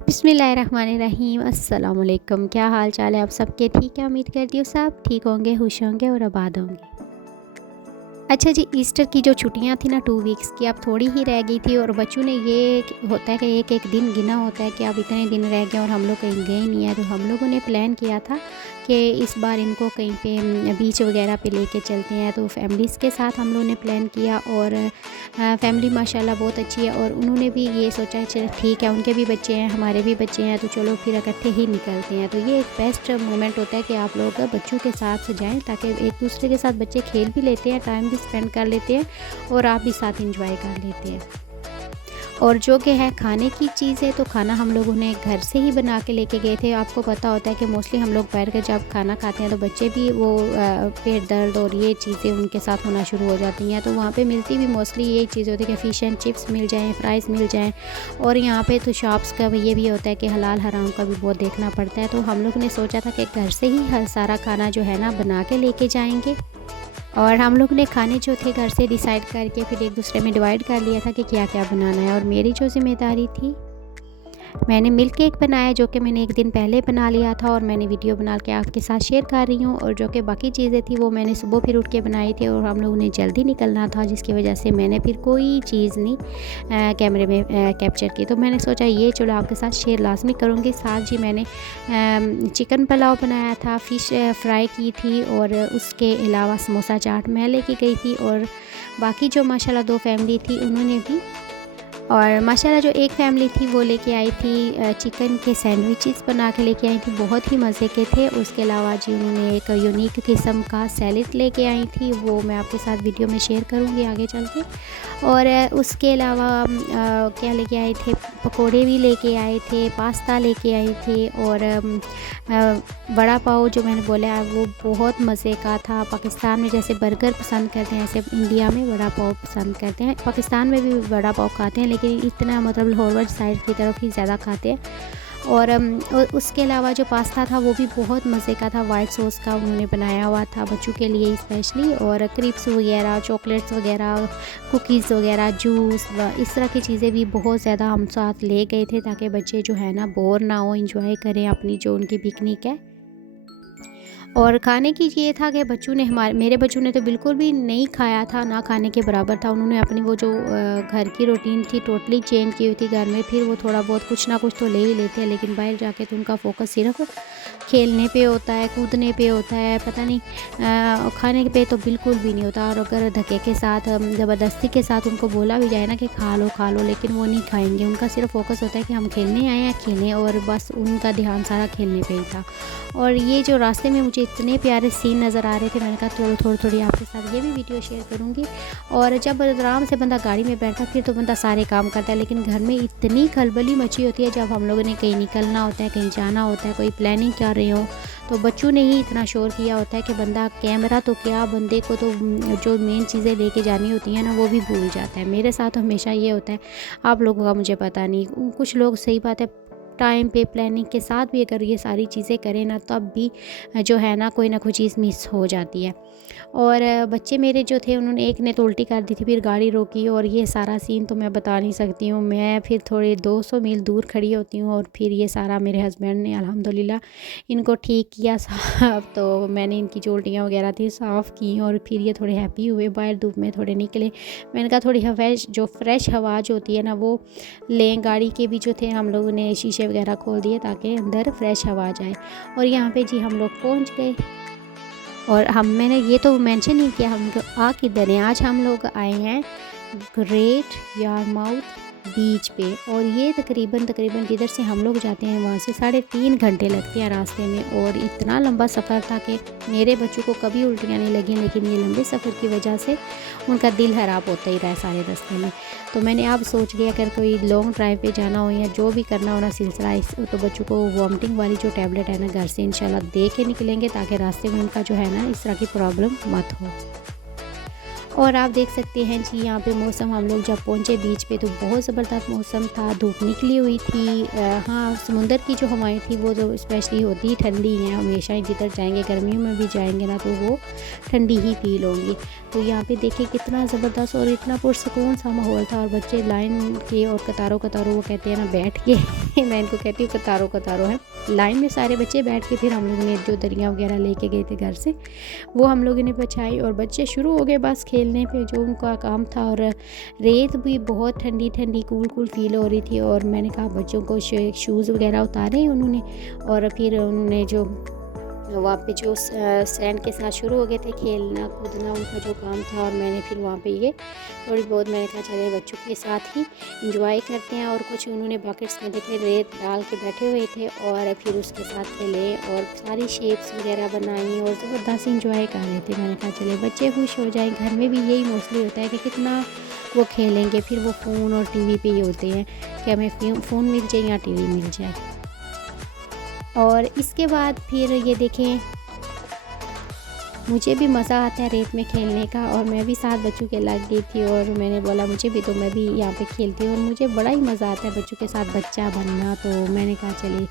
बिस्मिल्लाहिर्रहमानिर्रहीम। अस्सलाम वालेकुम। क्या हाल चाल है आप सबके? ठीक है, उम्मीद करती हूँ सब ठीक होंगे, खुश होंगे और आबाद होंगे। अच्छा जी, ईस्टर की जो छुट्टियां थी ना 2 वीक्स की, अब थोड़ी ही रह गई थी और बच्चों ने ये होता है कि एक एक दिन गिना होता है कि अब इतने दिन रह गए और हम लोग कहीं गए नहीं है। तो हम लोगों ने प्लान किया था कि इस बार इनको कहीं पे बीच वगैरह पे लेके चलते हैं। तो फैमिलीज़ के साथ हम लोगों ने प्लान किया और फैमिली माशाल्लाह बहुत अच्छी है और उन्होंने भी ये सोचा चल ठीक है, उनके भी बच्चे हैं, हमारे भी बच्चे हैं, तो चलो फिर इकट्ठे ही निकलते हैं। तो ये एक बेस्ट मोमेंट होता है कि आप लोग बच्चों के साथ जाएँ, ताकि एक दूसरे के साथ बच्चे खेल भी लेते हैं, टाइम भी स्पेंड कर लेते हैं और आप भी साथ इंजॉय कर लेते हैं। और जो कि है खाने की चीज़ है, तो खाना हम लोगों ने घर से ही बना के लेके गए थे। आपको पता होता है कि मोस्टली हम लोग बाहर का जब खाना खाते हैं तो बच्चे भी वो पेट दर्द और ये चीज़ें उनके साथ होना शुरू हो जाती हैं। तो वहाँ पे मिलती भी मोस्टली यही चीज़ होती है कि फ़िश एंड चिप्स मिल जाएँ, फ्राइज़ मिल जाएँ। और यहाँ पे तो शॉप्स का भी ये भी होता है कि हलाल हराम का भी बहुत देखना पड़ता है। तो हम लोग ने सोचा था कि घर से ही हर सारा खाना जो है ना बना के लेके जाएँगे। और हम लोग ने खाने जो थे घर से डिसाइड करके फिर एक दूसरे में डिवाइड कर लिया था कि क्या-क्या बनाना है। और मेरी जो ज़िम्मेदारी थी, मैंने मिल्क केक बनाया जो कि मैंने एक दिन पहले बना लिया था और मैंने वीडियो बना के आपके साथ शेयर कर रही हूँ। और जो कि बाकी चीज़ें थी वो मैंने सुबह फिर उठ के बनाई थी और हम लोगों ने जल्दी निकलना था, जिसकी वजह से मैंने फिर कोई चीज़ नहीं कैमरे में कैप्चर की। तो मैंने सोचा ये चलो आपके साथ शेयर लाज़मी करूँगी। साथ जी मैंने चिकन पुलाव बनाया था, फ़िश फ्राई की थी और उसके अलावा समोसा चाट मैं लेके गई थी। और बाकी जो माशाल्लाह 2 फैमिली थी उन्होंने भी, और माशाल्लाह जो एक फ़ैमिली थी वो लेके आई थी चिकन के सैंडविचेस बना के लेके आई थी, बहुत ही मज़े के थे। उसके अलावा जी उन्होंने एक यूनिक किस्म का सैलेड लेके आई थी, वो मैं आपके साथ वीडियो में शेयर करूँगी आगे चल के। और उसके अलावा क्या लेके आए थे, पकोड़े भी लेके आए थे, पास्ता लेके आए थे। और वड़ा पाव जो मैंने बोला वो बहुत मज़े का था। पाकिस्तान में जैसे बर्गर पसंद करते हैं, ऐसे इंडिया में वड़ा पाव पसंद करते हैं। पाकिस्तान में भी वड़ा पाव खाते हैं, लेकिन इतना मतलब लाहौर साइड की तरफ ही ज़्यादा खाते हैं। और उसके अलावा जो पास्ता था वो भी बहुत मज़े का था, वाइट सॉस का उन्होंने बनाया हुआ था बच्चों के लिए स्पेशली। और क्रिप्स वगैरह, चॉकलेट्स वगैरह, कुकीज़ वगैरह, जूस इस तरह की चीज़ें भी बहुत ज़्यादा हम साथ ले गए थे, ताकि बच्चे जो है ना बोर ना हो, इंजॉय करें अपनी जो उनकी पिकनिक है। और खाने की ये था कि बच्चों ने मेरे बच्चों ने तो बिल्कुल भी नहीं खाया था, ना खाने के बराबर था। उन्होंने अपनी वो जो घर की रूटीन थी टोटली चेंज की हुई थी। घर में फिर वो थोड़ा बहुत कुछ ना कुछ तो ले ही लेते हैं, लेकिन बाहर जाके तो उनका फोकस सिर्फ खेलने पे होता है, कूदने पे होता है, पता नहीं खाने पे तो बिल्कुल भी नहीं होता। और अगर धक्के के साथ ज़बरदस्ती के साथ उनको बोला भी जाए ना कि खा लो, लेकिन वो नहीं खाएंगे। उनका सिर्फ फोकस होता है कि हम खेलने आए हैं, खेलें, और बस उनका ध्यान सारा खेलने पे ही था। और ये जो रास्ते में मुझे इतने प्यारे सीन नज़र आ रहे थे, मैंने कहा चलो थोड़ी आपके साथ ये भी वीडियो शेयर करूँगी। और जब आराम से बंदा गाड़ी में बैठा फिर तो बंदा सारे काम करता है, लेकिन घर में इतनी खलबली मची होती है जब हम लोगों ने कहीं निकलना होता है, कहीं जाना होता है, कोई प्लानिंग कर रहे हो, तो बच्चों ने ही इतना शोर किया होता है कि बंदा कैमरा तो क्या, बंदे को तो जो मेन चीज़ें लेके जानी होती हैं ना वो भी भूल जाता है। मेरे साथ हमेशा ये होता है, आप लोगों का मुझे पता नहीं। कुछ लोग सही बात है टाइम पे प्लानिंग के साथ भी अगर ये सारी चीज़ें करें ना, तब भी जो है ना कोई ना कोई चीज़ मिस हो जाती है। और बच्चे मेरे जो थे उन्होंने एक ने तो उल्टी कर दी थी, फिर गाड़ी रोकी, और ये सारा सीन तो मैं बता नहीं सकती हूँ। मैं फिर थोड़े 200 मील दूर खड़ी होती हूँ और फिर ये सारा मेरे हस्बैंड ने अल्हम्दुलिल्लाह इनको ठीक किया साफ। तो मैंने इनकी जो उल्टियाँ वगैरह थी साफ़ की और फिर ये थोड़े हैप्पी हुए, बाहर धूप में थोड़े निकले। मैंने कहा थोड़ी हवा जो फ्रेश हवा जो होती है ना वो लें। गाड़ी के भी जो थे हम लोगों ने शीशे वगैरह खोल दिए ताकि अंदर फ्रेश हवा जाए। और यहाँ पे जी हम लोग पहुँच गए। और मैंने ये तो मेंशन नहीं किया हम लोग आ किधर हैं। आज हम लोग आए हैं ग्रेट यारमाउथ बीच पे, और ये तकरीबन जिधर से हम लोग जाते हैं वहाँ से 3.5 घंटे लगते हैं रास्ते में। और इतना लंबा सफ़र था कि मेरे बच्चों को कभी उल्टियाँ नहीं लगी, लेकिन ये लंबे सफ़र की वजह से उनका दिल ख़राब होता ही रहा सारे रास्ते में। तो मैंने अब सोच लिया अगर कोई लॉन्ग ड्राइव पे जाना हो या जो भी करना हो ना सिलसिला इस, तो बच्चों को वॉमिटिंग वाली जो टैबलेट है ना घर से इंशाल्लाह दे के निकलेंगे, ताकि रास्ते में उनका जो है ना इस तरह की प्रॉब्लम मत हो। और आप देख सकते हैं जी यहाँ पे मौसम, हम लोग जब पहुँचे बीच पे तो बहुत ज़बरदस्त मौसम था, धूप निकली हुई थी। हाँ, समुंदर की जो हवाएं थी वो जो स्पेशली होती ही ठंडी हैं, हमेशा ही जिधर जाएंगे गर्मियों में भी जाएंगे ना तो वो ठंडी ही फील होंगी। तो यहाँ पे देखिए कितना ज़बरदस्त और इतना पुरसुकून सा माहौल था। और बच्चे लाइन के और कतारों कतारों वो कहते हैं ना बैठ के मैं इनको कहती हूँ कतारों कतारों है, लाइन में सारे बच्चे बैठ के फिर हम लोगों ने जो दरिया वगैरह लेके गए थे घर से वो हम लोगों ने बिछाई और बच्चे शुरू हो गए बस खेलने पे जो उनका काम था। और रेत भी बहुत ठंडी ठंडी कूल कूल फील हो रही थी। और मैंने कहा बच्चों को शूज़ वगैरह उतारे उन्होंने और फिर उन्होंने जो वहाँ पे जो सैंड के साथ शुरू हो गए थे खेलना कूदना उनका जो काम था। और मैंने फिर वहाँ पे ये थोड़ी बहुत मैंने कहा चले बच्चों के साथ ही इंजॉय करते हैं। और कुछ उन्होंने बकेट्स में देखे रेत डाल के बैठे हुए थे और फिर उसके साथ खेले और सारी शेप्स वगैरह बनाई और ज़बरदस्त इंजॉय कर रहे थे। मैंने कहा चले बच्चे खुश हो जाएं। घर में भी यही मोस्टली होता है कि कितना वो खेलेंगे, फिर वो फ़ोन और टीवी पे ही होते हैं कि हमें फ़ोन मिल जाए या टीवी मिल जाए। और इसके बाद फिर ये देखें मुझे भी मज़ा आता है रेत में खेलने का और मैं भी साथ बच्चों के लग गई थी और मैंने बोला मुझे भी तो मैं भी यहाँ पे खेलती हूँ और मुझे बड़ा ही मज़ा आता है बच्चों के साथ बच्चा बनना। तो मैंने कहा चलिए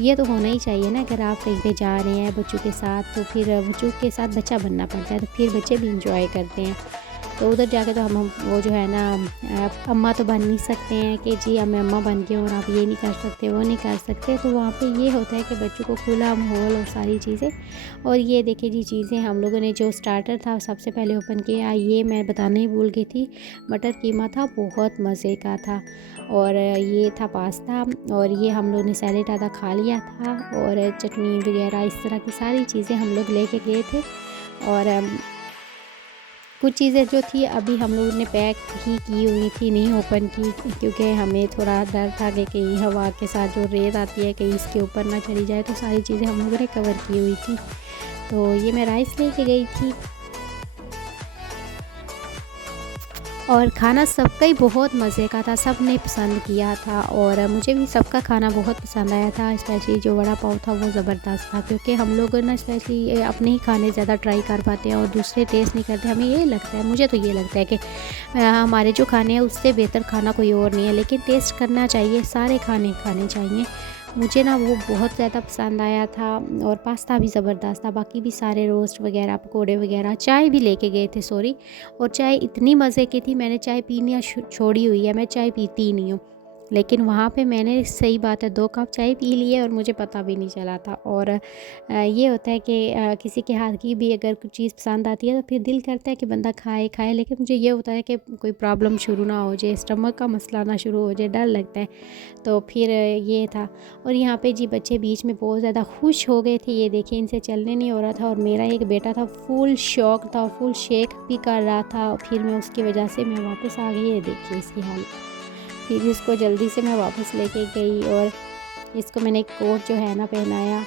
ये तो होना ही चाहिए ना, अगर आप कहीं पे जा रहे हैं बच्चों के साथ तो फिर बच्चों के साथ बच्चा बनना पड़ता है तो फिर बच्चे भी इंजॉय करते हैं। तो उधर जाके तो हम वो जो है ना आप अम्मा तो बन नहीं सकते हैं कि जी मैं अम्मा बन गई और आप ये नहीं कर सकते वो नहीं कर सकते। तो वहाँ पे ये होता है कि बच्चों को खुला माहौल और सारी चीज़ें। और ये देखिए जी चीज़ें हम लोगों ने जो स्टार्टर था सबसे पहले ओपन किया, ये मैं बताना ही भूल गई थी, मटर कीमा था, बहुत मज़े का था। और ये था पास्ता और ये हम लोग ने सैलेड आधा खा लिया था और चटनी वगैरह इस तरह की सारी चीज़ें हम लोग लेके गए थे। और कुछ चीज़ें जो थी अभी हम लोगों ने पैक ही की हुई थी, नहीं ओपन की, क्योंकि हमें थोड़ा डर था कि कहीं हवा के साथ जो रेत आती है कहीं इसके ऊपर ना चली जाए। तो सारी चीज़ें हम लोगों ने कवर की हुई थी। तो ये मैं राइस लेके गई थी और खाना सबका ही बहुत मज़े का था, सब ने पसंद किया था और मुझे भी सबका खाना बहुत पसंद आया था। स्पेशली जो वड़ा पाव था वो ज़बरदस्त था, क्योंकि हम लोग ना स्पेशली अपने ही खाने ज़्यादा ट्राई कर पाते हैं और दूसरे टेस्ट नहीं करते। हमें ये लगता है, मुझे तो ये लगता है कि हमारे जो खाने हैं उससे बेहतर खाना कोई और नहीं है, लेकिन टेस्ट करना चाहिए, सारे खाने खाने चाहिए। मुझे ना वो बहुत ज़्यादा पसंद आया था और पास्ता भी ज़बरदस्त था। बाकी भी सारे रोस्ट वगैरह पकोड़े वगैरह, चाय भी लेके गए थे सॉरी, और चाय इतनी मज़े की थी, मैंने चाय पीनी छोड़ी हुई है, मैं चाय पीती ही नहीं हूँ, लेकिन वहाँ पे मैंने सही बात है 2 कप चाय पी लिए और मुझे पता भी नहीं चला था। और ये होता है कि किसी के हाथ की भी अगर कुछ चीज़ पसंद आती है तो फिर दिल करता है कि बंदा खाए, लेकिन मुझे ये होता है कि कोई प्रॉब्लम शुरू ना हो जाए, स्टमक का मसला ना शुरू हो जाए, डर लगता है। तो फिर ये था। और यहाँ पे जी बच्चे बीच में बहुत ज़्यादा खुश हो गए थे, ये देखिए इनसे चलने नहीं हो रहा था और मेरा एक बेटा था फुल शौक था, फुल शेक भी कर रहा था। फिर मैं उसकी वजह से मैं वापस आ गई, ये देखिए इसकी हालत। फिर इसको जल्दी से मैं वापस लेके गई और इसको मैंने एक कोट जो है ना पहनाया।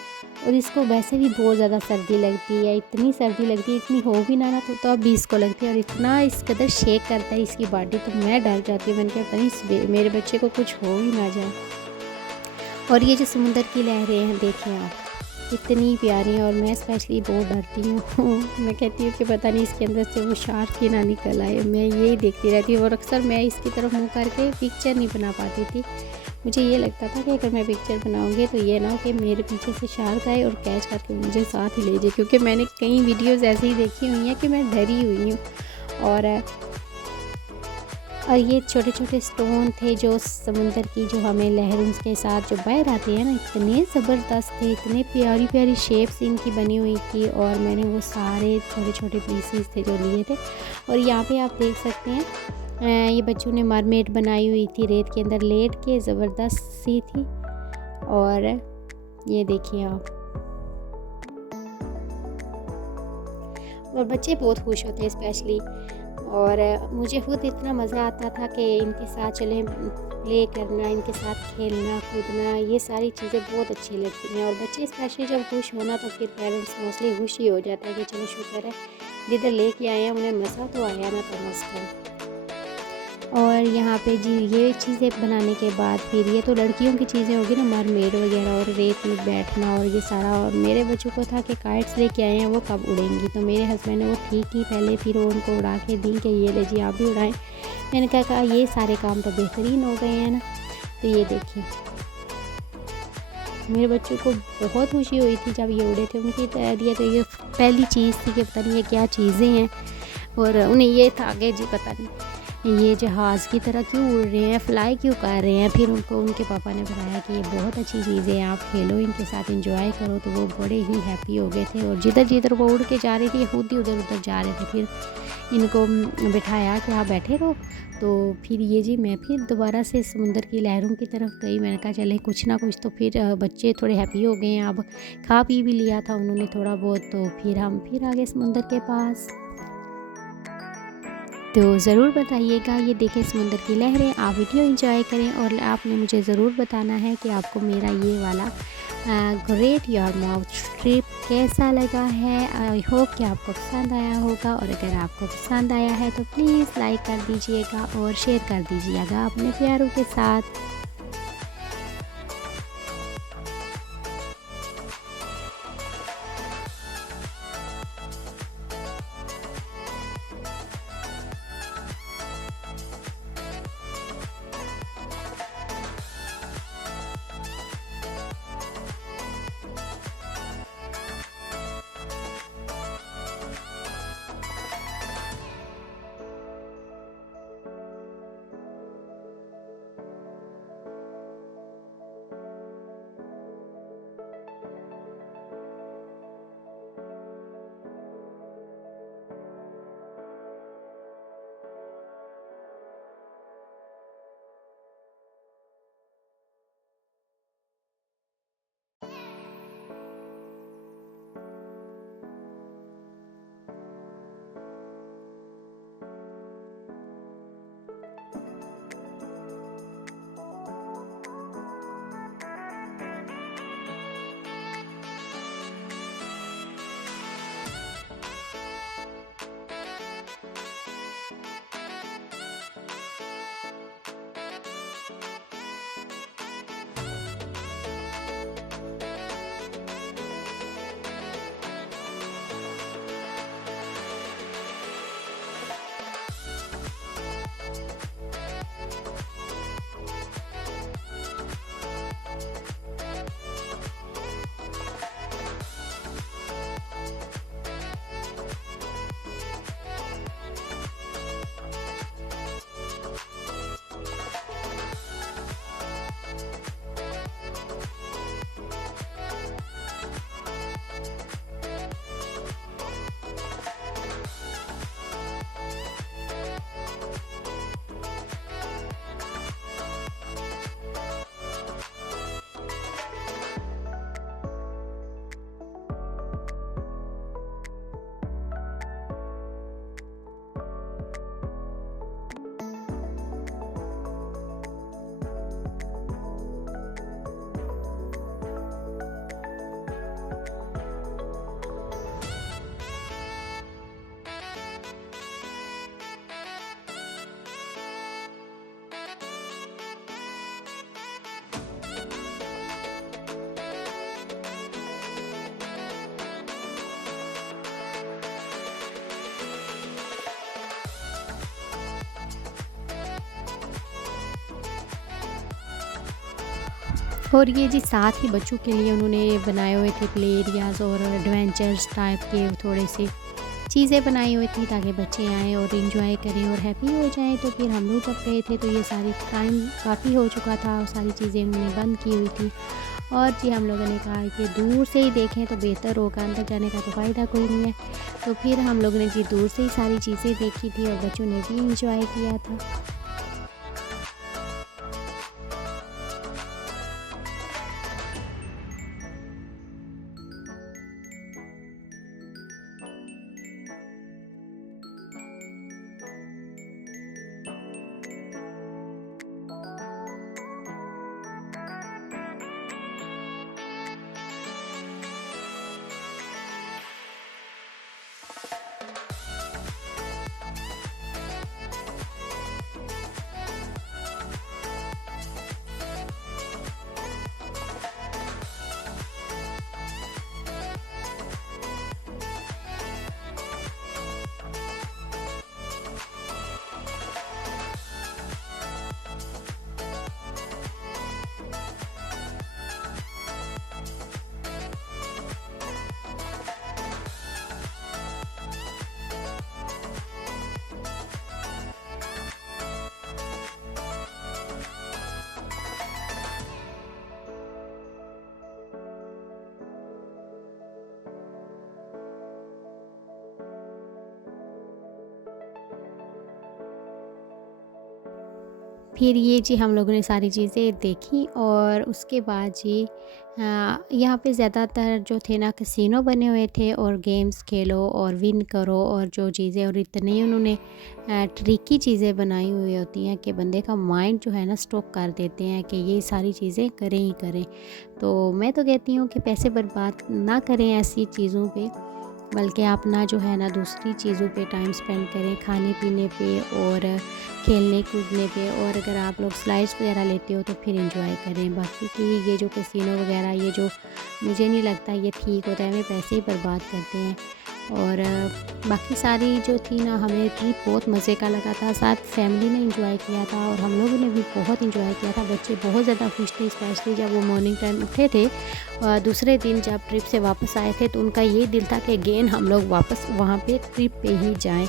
और इसको वैसे भी बहुत ज़्यादा सर्दी लगती है, इतनी सर्दी लगती है, इतनी हो भी ना तो अब भी इसको लगती है और इतना इस कदर शेक करता है इसकी बॉडी, तो मैं डर जाती हूँ। मैंने कहा पता नहीं मेरे बच्चे को कुछ हो ही ना जाए। और ये जो समुंदर की लहरें हैं देखिए आप, इतनी प्यारी है और मैं स्पेशली बहुत डरती हूँ मैं कहती हूँ कि पता नहीं इसके अंदर से वो शार्क ही ना निकल आए, मैं यही देखती रहती हूँ। और अक्सर मैं इसकी तरफ मुँह करके पिक्चर नहीं बना पाती थी, मुझे ये लगता था कि अगर मैं पिक्चर बनाऊँगी तो ये ना हो कि मेरे पीछे से शार्क आए और कैच करके मुझे साथ ही ले जाए, क्योंकि मैंने कई वीडियोज़ ऐसे ही देखी हुई हैं कि मैं डरी हुई हूँ। और ये छोटे छोटे स्टोन थे जो समुंदर की जो हमें लहरों के साथ जो बह आती है ना, इतने ज़बरदस्त थे, इतने प्यारी प्यारी शेप्स इनकी बनी हुई थी। और मैंने वो सारे छोटे छोटे पीसीस थे जो लिए थे। और यहाँ पे आप देख सकते हैं ये बच्चों ने मरमेड बनाई हुई थी, रेत के अंदर लेट के, ज़बरदस्त सी थी। और ये देखिए आप, और बच्चे बहुत खुश होते हैं स्पेशली। और मुझे खुद इतना मज़ा आता था कि इनके साथ चले प्ले करना, इनके साथ खेलना कूदना, ये सारी चीज़ें बहुत अच्छी लगती हैं। और बच्चे स्पेशली जब खुश होना तो फिर पेरेंट्स मोस्टली खुश ही हो जाता है कि चलो शुक्र है जिधर लेके आए हैं उन्हें मज़ा तो आया ना, तो मस्त। और यहाँ पे जी ये चीज़ें बनाने के बाद फिर ये तो लड़कियों की चीज़ें होगी ना, मरमेड वगैरह और रेत में बैठना और ये सारा। और मेरे बच्चों को था कि काइट्स लेके आए हैं वो कब उड़ेंगी, तो मेरे हस्बैंड ने वो ठीक की पहले, फिर वो उनको उड़ा के दी कि ये ले जी आप भी उड़ाएं। मैंने कहा ये सारे काम तो बेहतरीन हो गए हैं ना। तो ये देखिए मेरे बच्चों को बहुत खुशी हुई थी जब ये उड़े थे, उनकी तैयारी। तो ये पहली चीज़ थी कि पता नहीं ये क्या चीज़ें हैं, और उन्हें ये था कि जी पता नहीं ये जहाज़ की तरह क्यों उड़ रहे हैं, फ्लाई क्यों कर रहे हैं। फिर उनको उनके पापा ने बताया कि ये बहुत अच्छी चीज़ है, आप खेलो इनके साथ, एंजॉय करो। तो वो बड़े ही हैप्पी हो गए थे और जिधर जिधर वो उड़ के जा रही थी, खुद ही उधर उधर जा रहे थे। फिर इनको बिठाया कि आप बैठे रहो। तो फिर ये जी मैं फिर दोबारा से समुंदर की लहरों की तरफ गई। मैंने कहा चले कुछ ना कुछ तो फिर बच्चे थोड़े हैप्पी हो गए हैं। अब खा पी भी लिया था उन्होंने थोड़ा बहुत, तो फिर हम फिर आ गए समुंदर के पास। तो ज़रूर बताइएगा, ये देखें समुंदर की लहरें, आप वीडियो एंजॉय करें और आपने मुझे ज़रूर बताना है कि आपको मेरा ये वाला ग्रेट यॉर्माउथ ट्रिप कैसा लगा है। आई होप कि आपको पसंद आया होगा, और अगर आपको पसंद आया है तो प्लीज़ लाइक कर दीजिएगा और शेयर कर दीजिएगा अपने प्यारों के साथ। और ये जी साथ ही बच्चों के लिए उन्होंने बनाए हुए थे प्ले एरियाज़ और एडवेंचर्स टाइप के थोड़े से चीज़ें बनाई हुई थी, ताकि बच्चे आएँ और एंजॉय करें और हैप्पी हो जाएं। तो फिर हम लोग जब गए थे तो ये सारी टाइम काफ़ी हो चुका था और सारी चीज़ें उन्होंने बंद की हुई थी। और जी हम लोगों ने कहा कि दूर से ही देखें तो बेहतर होगा, अंदर जाने का तो फ़ायदा कोई नहीं है। तो फिर हम लोगों ने जी दूर से ही सारी चीज़ें देखी थी और बच्चों ने भी इंजॉय किया था। फिर ये जी हम लोगों ने सारी चीज़ें देखी और उसके बाद जी यहाँ पे ज़्यादातर जो थे ना कैसीनो बने हुए थे और गेम्स खेलो और विन करो और जो चीज़ें और इतनी उन्होंने ट्रिकी चीज़ें बनाई हुई होती हैं कि बंदे का माइंड जो है ना स्टॉप कर देते हैं कि ये सारी चीज़ें करें ही करें। तो मैं तो कहती हूँ कि पैसे बर्बाद ना करें ऐसी चीज़ों पे, बल्कि आप ना जो है ना दूसरी चीज़ों पे टाइम स्पेंड करें, खाने पीने पे और खेलने कूदने पे। और अगर आप लोग स्लाइड्स वगैरह लेते हो तो फिर एंजॉय करें। बाकी की ये जो कैसीनो वगैरह ये जो मुझे नहीं लगता ये ठीक होता है, हमें पैसे ही बर्बाद करते हैं। और बाकी सारी जो थी ना हमें ट्रिप बहुत मज़े का लगा था, साथ फैमिली ने एंजॉय किया था और हम लोगों ने भी बहुत एंजॉय किया था। बच्चे बहुत ज़्यादा खुश थे, स्पेशली जब वो मॉर्निंग टाइम उठे थे और दूसरे दिन जब ट्रिप से वापस आए थे तो उनका ये दिल था कि अगेन हम लोग वापस वहाँ पे ट्रिप पे ही जाएँ।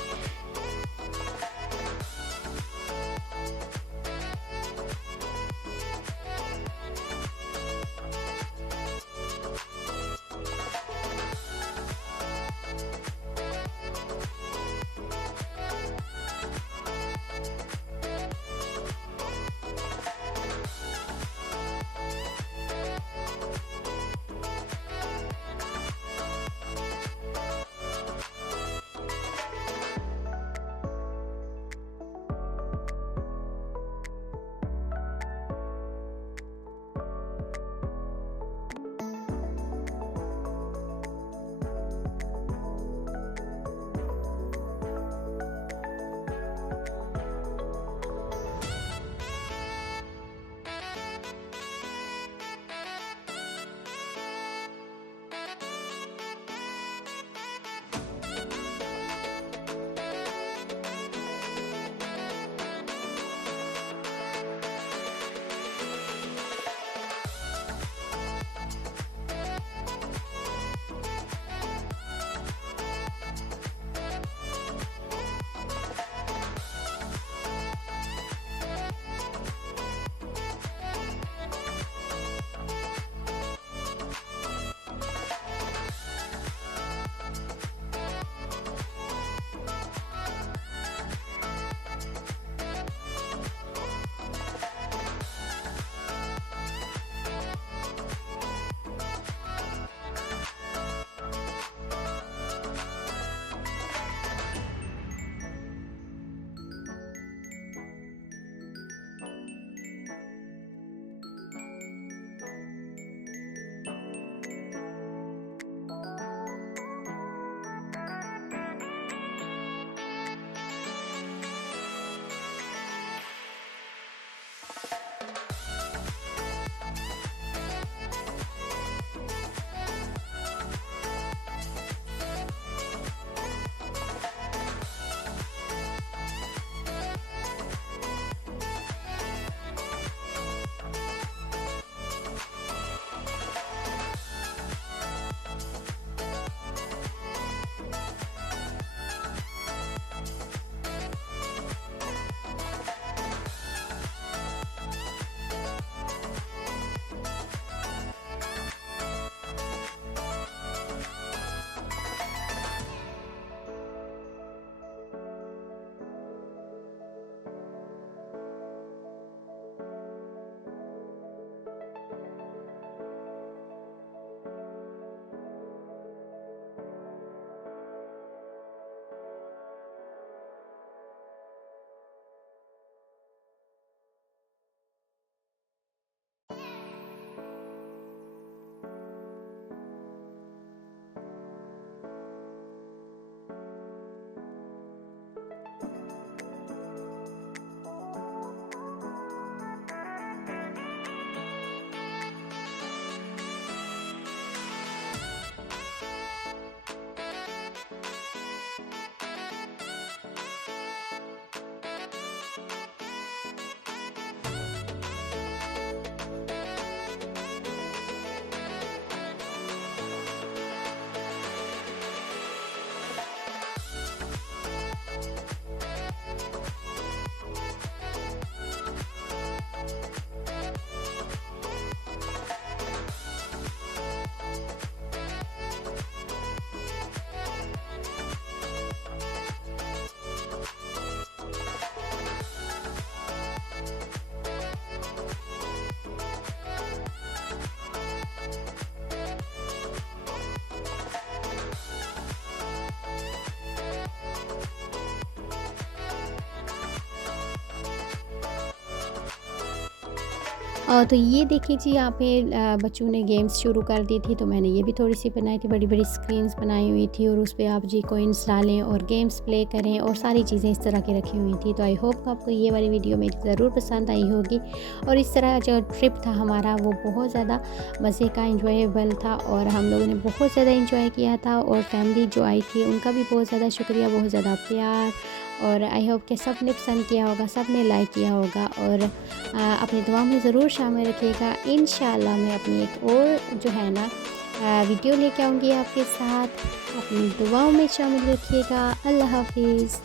तो ये देखिए जी, यहाँ पे बच्चों ने गेम्स शुरू कर दी थी, तो मैंने ये भी थोड़ी सी बनाई थी, बड़ी बड़ी स्क्रीन्स बनाई हुई थी और उस पर आप जी कोइंस डालें और गेम्स प्ले करें और सारी चीज़ें इस तरह की रखी हुई थी। तो आई होप आपको ये वाली वीडियो मेरी ज़रूर पसंद आई होगी। और इस तरह जो ट्रिप था हमारा वो बहुत ज़्यादा मज़े का, इंजॉयबल था और हम लोगों ने बहुत ज़्यादा इंजॉय किया था। और फैमिली जो आई थी उनका भी बहुत ज़्यादा शुक्रिया, बहुत ज़्यादा प्यार। और आई होप कि सब ने पसंद किया होगा, सब ने लाइक किया होगा। और अपनी दुआ में ज़रूर शामिल रखिएगा। इंशाल्लाह मैं अपनी एक और जो है ना वीडियो लेके आऊँगी आपके साथ। अपनी दुआओं में शामिल रखिएगा। अल्लाह हाफिज़।